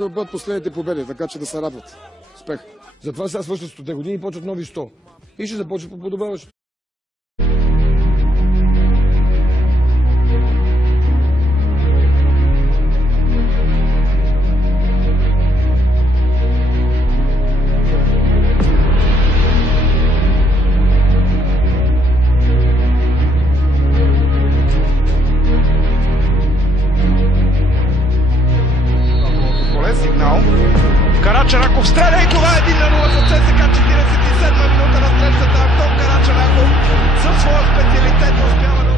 да бъдат последните победи, така че да се радват. Успех. Затова сега свършат 100 години и почват нови 100. И ще започне по подобаващо. Сигнал. Карачараков стреля и това е 1-0 за ЦСКА. 47-ма минута на срещата. Антон Карачараков със своя специалитет успява да...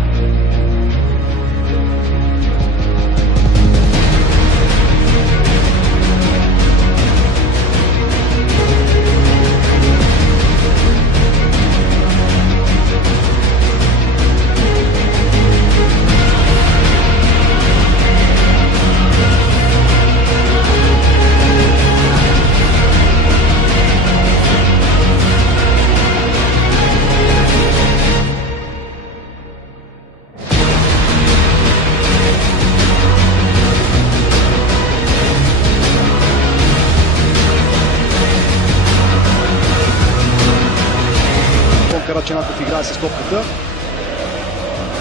Карачанаков играе с топката.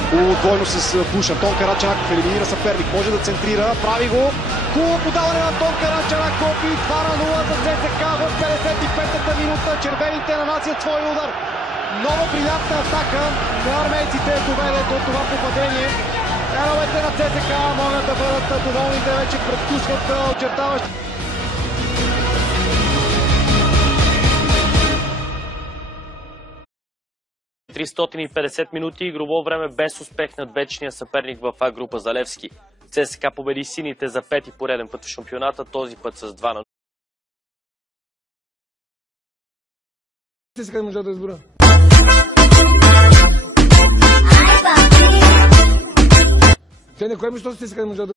Хубаво двойно с Буш. Антон Карачанаков елиминира съперник. Може да центрира. Прави го. Хубаво подаване на Антон Карачанаков и 2-0 за ЦСКА в 55-та минута. Червените нанасят своя удар. Много брилянтна атака на армейците доведе до това попадение. Феновете на ЦСКА могат да бъдат доволни, да вече предвкусват очертаващи. 350 минути игрово време без успех над вечния съперник в А група за Левски. ЦСКА победи сините за пети пореден път в шампионата, този път с 2-0. ЦСКА не можа да избора. Те не кое ми, що ЦСКА не можа да